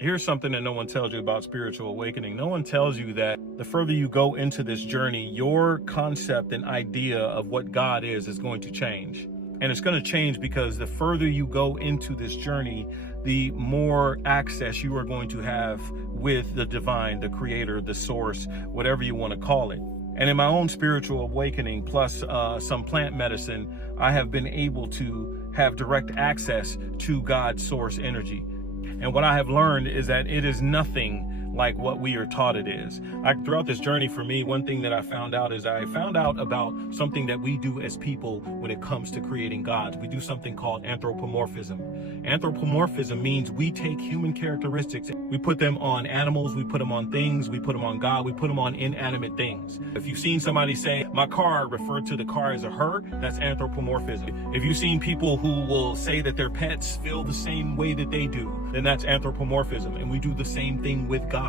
Here's something that no one tells you about spiritual awakening. No one tells you that the further you go into this journey, your concept and idea of what God is going to change. And it's going to change because the further you go into this journey, the more access you are going to have with the divine, the creator, the source, whatever you want to call it. And in my own spiritual awakening, plus some plant medicine, I have been able to have direct access to God's source energy. And what I have learned is that it is nothing like what we are taught it is. Throughout this journey for me, one thing that I found out is I found out about something that we do as people when it comes to creating gods. We do something called anthropomorphism. Anthropomorphism means we take human characteristics, we put them on animals, we put them on things, we put them on God, we put them on inanimate things. If you've seen somebody say, my car, referred to the car as a her, that's anthropomorphism. If you've seen people who will say that their pets feel the same way that they do, then that's anthropomorphism. And we do the same thing with God.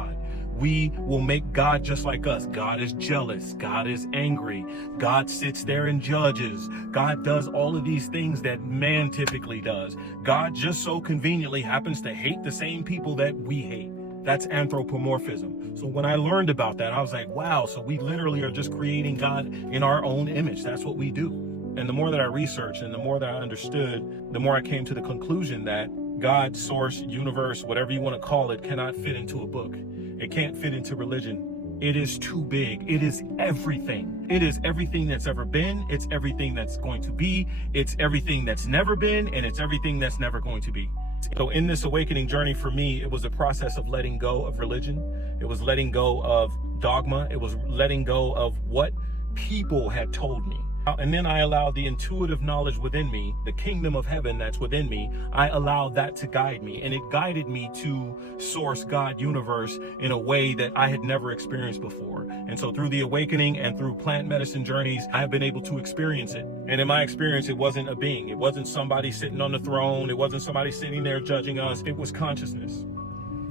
We will make God just like us. God is jealous. God is angry. God sits there and judges. God does all of these things that man typically does. God just so conveniently happens to hate the same people that we hate. That's anthropomorphism. So when I learned about that, I was like, wow, so we literally are just creating God in our own image. That's what we do. And the more that I researched and the more that I understood, the more I came to the conclusion that God, source, universe, whatever you want to call it, cannot fit into a book. It can't fit into religion. It is too big. It is everything. It is everything that's ever been. It's everything that's going to be. It's everything that's never been, and it's everything that's never going to be. So in this awakening journey for me, it was a process of letting go of religion. It was letting go of dogma. It was letting go of what people had told me. And then I allowed the intuitive knowledge within me, the kingdom of heaven that's within me, I allowed that to guide me. And it guided me to source, God, universe in a way that I had never experienced before. And so through the awakening and through plant medicine journeys, I have been able to experience it. And in my experience, it wasn't a being. It wasn't somebody sitting on the throne. It wasn't somebody sitting there judging us. It was consciousness.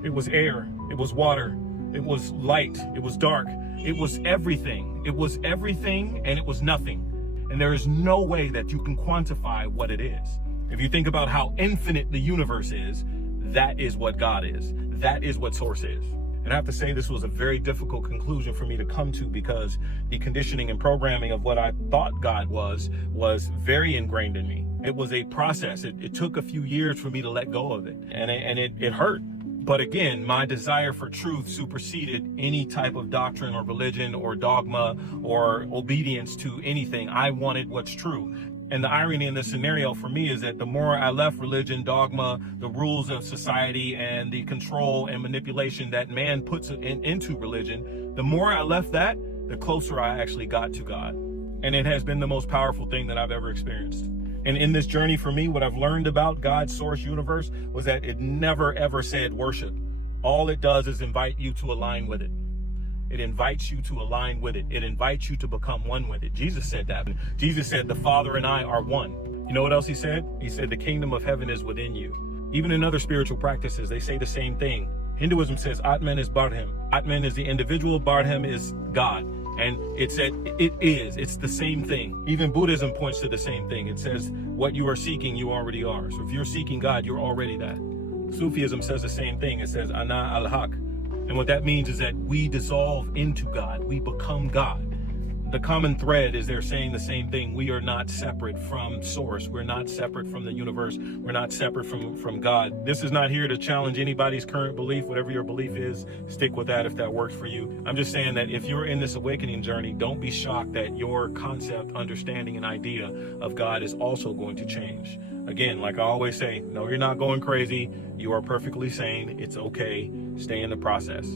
It was air. It was water. It was light. It was dark. It was everything. It was everything and it was nothing. And there is no way that you can quantify what it is. If you think about how infinite the universe is, that is what God is. That is what source is. And I have to say this was a very difficult conclusion for me to come to because the conditioning and programming of what I thought God was very ingrained in me. It was a process. It took a few years for me to let go of it. And it hurt. But again, my desire for truth superseded any type of doctrine or religion or dogma or obedience to anything. I wanted what's true. And the irony in this scenario for me is that the more I left religion, dogma, the rules of society, and the control and manipulation that man puts into religion, the more I left that, the closer I actually got to God. And it has been the most powerful thing that I've ever experienced. And in this journey for me, what I've learned about God's source universe was that it never ever said worship. All it does is invite you to align with it. It invites you to align with it. It invites you to become one with it. Jesus said that. Jesus said, the Father and I are one. You know what else he said? He said, the kingdom of heaven is within you. Even in other spiritual practices, they say the same thing. Hinduism says Atman is Bardham. Atman is the individual, Bardham is God. And it said it's the same thing. Even Buddhism points to the same thing. It says what you are seeking, you already are. So if you're seeking God, you're already that. Sufism says the same thing. It says Ana al-Haq. And what that means is that we dissolve into God. We become God. The common thread is they're saying the same thing. We are not separate from source. We're not separate from the universe. We're not separate from God. This is not here to challenge anybody's current belief. Whatever your belief is, stick with that if that works for you. I'm just saying that if you're in this awakening journey, don't be shocked that your concept, understanding, and idea of God is also going to change. Again, like I always say, no, you're not going crazy. You are perfectly sane. It's okay. Stay in the process.